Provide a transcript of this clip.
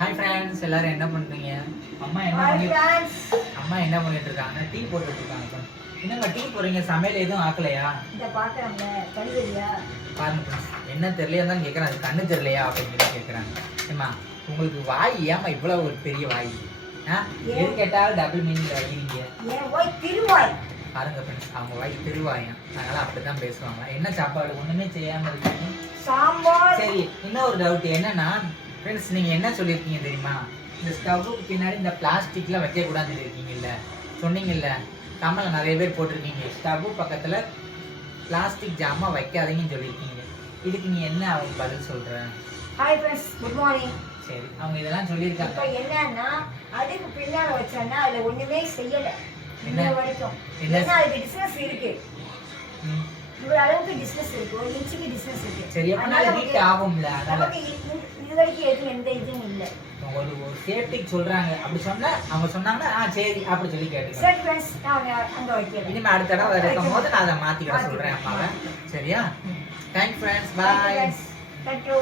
Hi friends, எல்லாரும் என்ன பண்றீங்க? அம்மா என்ன பண்ணிட்டு இருக்காங்க? டீ போட்டுட்டு இருக்காங்க. என்னங்க டீ போடுறீங்க? சமையல் எதுவும் ஆக்கலையா? பாருங்க ஃப்ரெண்ட்ஸ், என்ன தெரியலையா தான் கேட்குறேன். அது கண்ணு தெரியலையா அப்படின்னு கேட்குறாங்க. ஏம்மா, உங்களுக்கு வாய் ஏமா இவ்வளோ ஒரு பெரிய வாய்? எது கேட்டாலும் டபுள் மீனிங் வைக்கிறீங்க. பாருங்க ஃப்ரெண்ட்ஸ், அவங்க வாய் திருவாயம், அதனால அப்படிதான் பேசுவாங்க. என்ன சாப்பாடு ஒண்ணுமே செய்யாம இருக்கீங்க? சாம்பார். சரி, இன்னொரு டவுட் என்னன்னா ஃப்ரெண்ட்ஸ், நீங்க என்ன சொல்லியிருக்கீங்க தெரியுமா? இந்த ஸ்டவ்வுக்கு பின்னாடி இந்த பிளாஸ்டிக்ல வைக்க கூடாதுன்னு இருக்கீங்கல்ல, சொன்னீங்கல்ல, தமிழ்ல நிறைய பேர் போட்டிருக்கீங்க. ஸ்டவ்வு பக்கத்துல பிளாஸ்டிக் ஜாமா வைக்காதீங்கன்னு சொல்லியிருக்கீங்க. இதுக்கு நீ என்ன அவங்க பதில் சொல்ற? Hi friends, good morning. சரி, அவங்க இதெல்லாம் சொல்லியிருக்காங்க. இப்போ என்னன்னா அதுக்கு பின்னால வச்சேன்னா அதுல ஒண்ணுமே செய்யல இன்ன வரைக்கும். ஏன்னா அதுக்கு டிஸ்டன்ஸ் இருக்கு, இவ்வளவு அளவுக்கு டிஸ்டன்ஸ் இருக்கு, ஒரு இன்ச்சுக்கு டிஸ்டன்ஸ் இருக்கு. சரி, அப்பனால ஹீட் ஆகும்ல, அதனால இது வரைக்கும் எதுவும் எந்த இதுவும் இல்ல. ஒரு சேஃப்டிக்கு சொல்றாங்க. அப்படி சொன்னா அவங்க சொன்னாங்கன்னா சரி அப்படி சொல்லி கேட்டுக்கலாம். சரி ஃப்ரெண்ட்ஸ், நான் அங்க வைக்கிறேன். இனிமே அடுத்த தடவை இருக்கும்போது நான் அதை மாத்திக்கிட சொல்றேன் அம்மாவை. சரியா? தேங்க்ஸ் ஃப்ரெண்ட்ஸ், பாய். தேங்க்யூ.